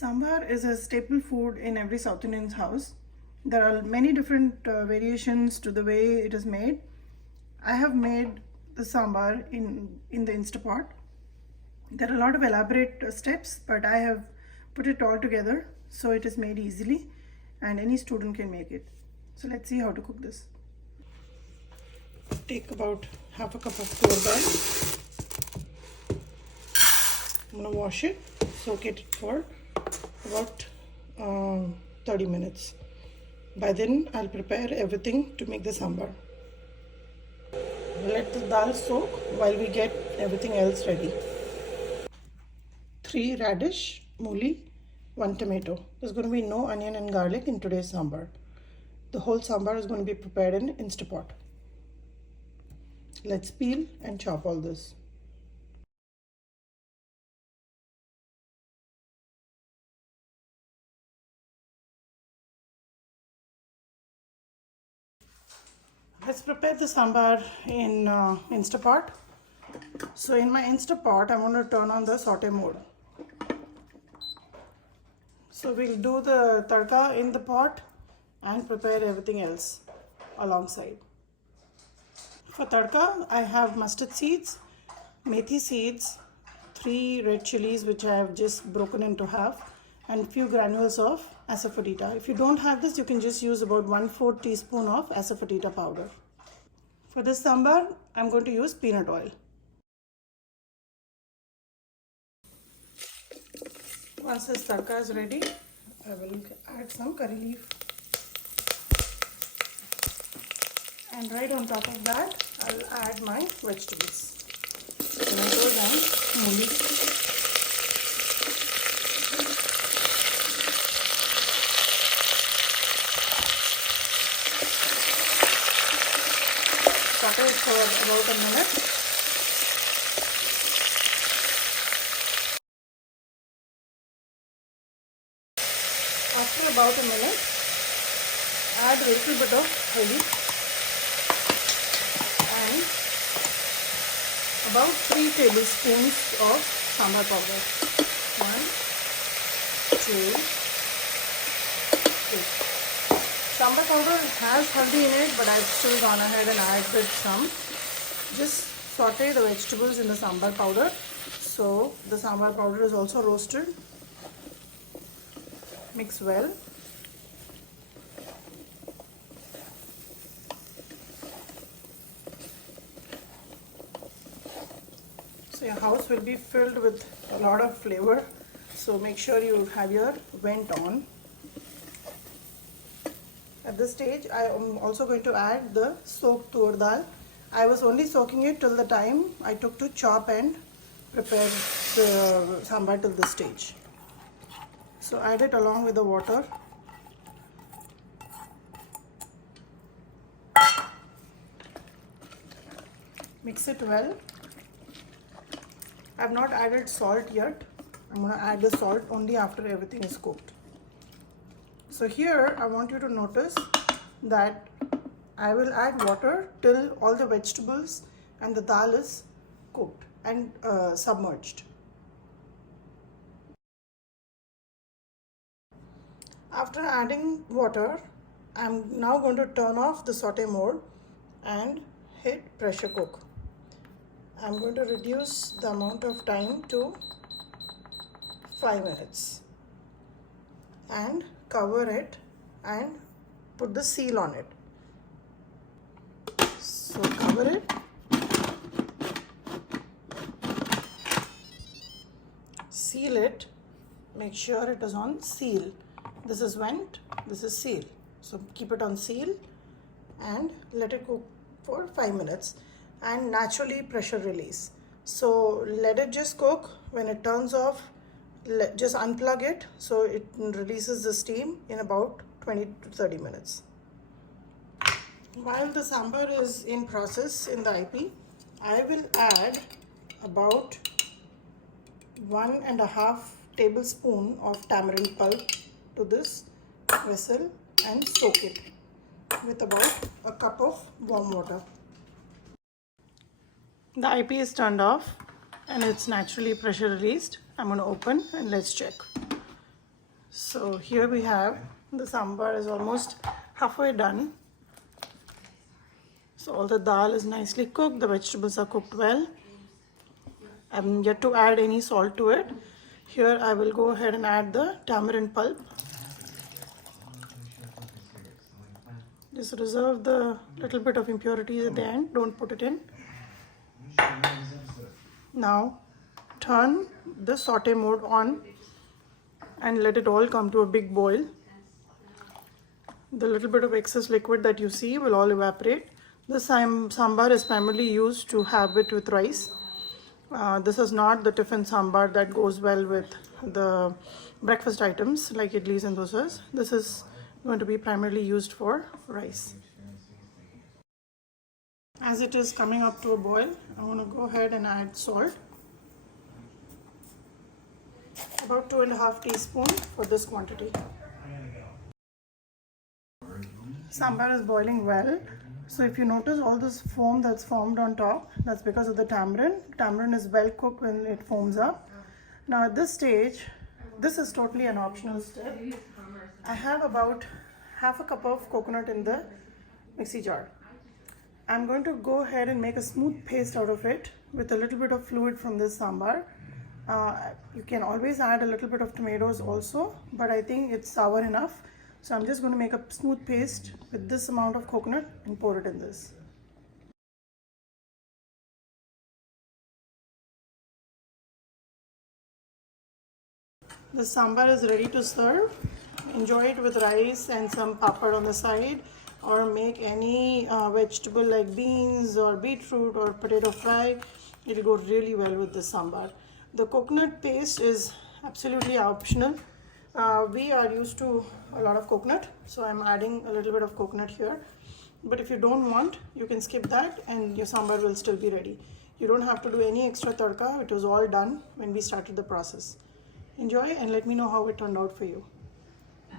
Sambar is a staple food in every South Indian's house. There are many different variations to the way it is made. I have made the sambar in the Instapot. There are a lot of elaborate steps, but I have put it all together so it is made easily and any student can make it. So let's see how to cook this. Take about half a cup of tur dal. I'm going to wash it, soak it for about 30 minutes. By then I'll prepare everything to make the sambar. Let the dal soak while we get everything else ready. 3 radish, mooli, 1 tomato. There's going to be no onion and garlic in today's sambar. The whole sambar is going to be prepared in Instapot. Let's peel and chop all this. Let's prepare the sambar in Instapot. So in my Instapot, I'm going to turn on the saute mode. So we'll do the tadka in the pot and prepare everything else alongside. For tadka, I have mustard seeds, methi seeds, 3 red chilies which I have just broken into half, and few granules of asafoetida. If you don't have this, you can just use about 1/4 teaspoon of asafoetida powder. For this sambar, I'm going to use peanut oil. Once this tadka is ready, I will add some curry leaf. And right on top of that, I'll add my vegetables, tomatoes and mooli. Saute it for about a minute. After about a minute, add a little bit of haldi and about 3 tablespoons of sambar powder. 1, 2, 3. Sambar powder has haldi in it, but I've still gone ahead and added some. Just saute the vegetables in the sambar powder. So the sambar powder is also roasted. Mix well. So your house will be filled with a lot of flavor. So make sure you have your vent on. At this stage, I am also going to add the soaked tur dal. I was only soaking it till the time I took to chop and prepare the sambar till this stage. So add it along with the water. Mix it well. I have not added salt yet. I'm going to add the salt only after everything is cooked. So here I want you to notice that I will add water till all the vegetables and the dal is cooked and submerged. After adding water, I'm now going to turn off the saute mode and hit pressure cook. I'm going to reduce the amount of time to 5 minutes and cover it and put the seal on it. So cover it, seal it, make sure it is on seal. This is vent, this is seal. So keep it on seal and let it cook for 5 minutes and naturally pressure release. So let it just cook. When it turns off, just unplug it so it releases the steam in about 20 to 30 minutes. While the sambar is in process in the IP, I will add about 1.5 tablespoon of tamarind pulp to this vessel and soak it with about a cup of warm water. The IP is turned off and it's naturally pressure released. I'm going to open and let's check. So here we have the sambar is almost halfway done. So all the dal is nicely cooked, the vegetables are cooked well. I'm yet to add any salt to it. Here I will go ahead and add the tamarind pulp. Just reserve the little bit of impurities at the end, don't put it in. Now turn the saute mode on and let it all come to a big boil. The little bit of excess liquid that you see will all evaporate. This sambar is primarily used to have it with rice. This is not the tiffin sambar that goes well with the breakfast items like idlis and dosas. This is going to be primarily used for rice. As it is coming up to a boil, I'm going to go ahead and add salt. About 2.5 teaspoons for this quantity. Sambar is boiling well. So if you notice all this foam that's formed on top, that's because of the tamarind. Tamarind is well cooked when it foams up. Now at this stage, this is totally an optional step. I have about half a cup of coconut in the mixie jar. I'm going to go ahead and make a smooth paste out of it with a little bit of fluid from this sambar. You can always add a little bit of tomatoes also, but I think it's sour enough. So I'm just going to make a smooth paste with this amount of coconut and pour it in this. The sambar is ready to serve. Enjoy it with rice and some papad on the side, or make any vegetable like beans or beetroot or potato fry. It will go really well with the sambar. The coconut paste is absolutely optional. We are used to a lot of coconut, so I'm adding a little bit of coconut here. But if you don't want, you can skip that and your sambar will still be ready. You don't have to do any extra tadka. It was all done when we started the process. Enjoy and let me know how it turned out for you.